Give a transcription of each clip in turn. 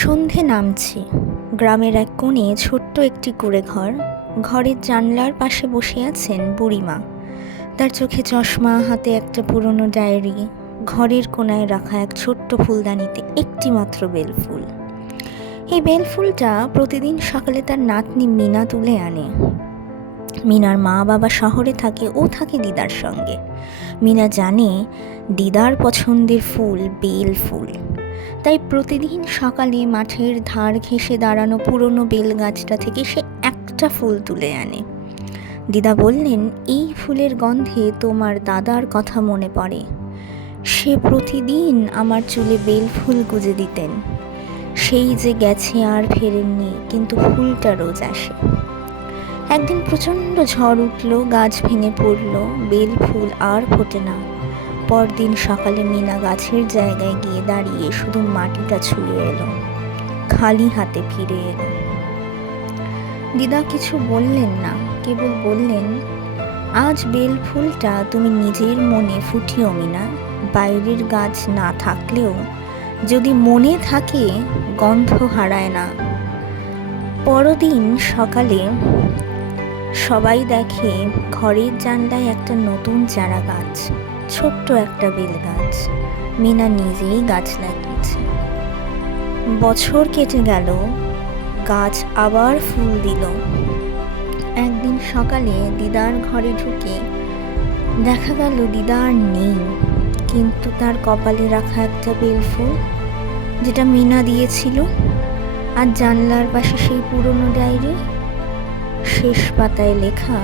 সন্ধে নামছে। গ্রামের এক কোণে ছোট্ট একটি কুঁড়ে ঘর। ঘরের জানলার পাশে বসে আছেন বুড়িমা। তার চোখে চশমা, হাতে একটা পুরনো ডায়েরি। ঘরের কোণায় রাখা এক ছোট্ট ফুলদানিতে একটি মাত্র বেলফুল। এই বেলফুলটা প্রতিদিন সকালে তার নাতনি মিনা তুলে আনে। মিনার মা বাবা শহরে থাকে, ও থাকে দিদার সঙ্গে। মিনা জানে দিদার পছন্দের ফুল বেল ফুল, তাই প্রতিদিন সকালে মাঠের ধার ঘেঁষে দাঁড়ানো পুরনো বেল গাছটা থেকে সে একটা ফুল তুলে আনে। দিদা বললেন, এই ফুলের গন্ধে তোমার দাদার কথা মনে পড়ে। সে প্রতিদিন আমার চুলে বেল ফুল গুজে দিতেন। সেই যে গেছে আর ফেরেননি, কিন্তু ফুলটা রোজ আসে। একদিন প্রচণ্ড ঝড় উঠল, গাছ ভেঙে পড়ল, বেল ফুল আর ফোটে না। পরদিন সকালে মিনা গাছের জায়গায় গিয়ে দাঁড়িয়ে শুধু মাটিটা ছুঁয়ে এলো, খালি হাতে ফিরে এলো। দিদা কিছু বললেন না, কেবল বললেন, আজ বেল ফুলটা তুমি নিজের মনে ফুটিও মিনা। বাইরের গাছ না থাকলেও যদি মনে থাকে, গন্ধ হারায় না। পরদিন সকালে সবাই দেখে ঘরের জানলায় একটা নতুন চারা গাছ, ছোট্ট একটা বেল গাছ। মিনা নিজেই গাছ লাগিয়েছে। বছর কেটে গেল, গাছ আবার ফুল দিল। একদিন সকালে দিদার ঘরে ঢুকে দেখা গেল দিদা আর নেই, কিন্তু তার কপালে রাখা একটা বেল ফুল, যেটা মিনা দিয়েছিল। আর জানলার পাশে সেই পুরনো ডায়েরি, শেষ পাতায় লেখা,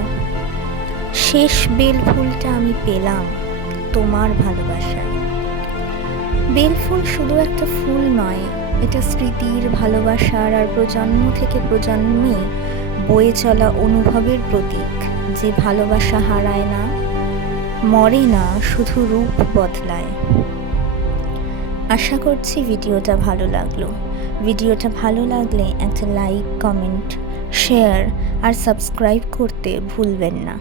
শেষ বেল ফুলটা আমি পেলাম তোমার ভালোবাসায়। বেলফুল শুধু একটা ফুল নয়, এটা স্মৃতির, ভালোবাসার আর প্রজন্ম থেকে প্রজন্মে বয়ে চলা অনুভবের প্রতীক। যে ভালোবাসা হারায় না, মরে না, শুধু রূপ বদলায়। আশা করছি ভিডিওটা ভালো লাগলো। ভিডিওটা ভালো লাগলে একটা লাইক, কমেন্ট, শেয়ার আর সাবস্ক্রাইব করতে ভুলবেন না।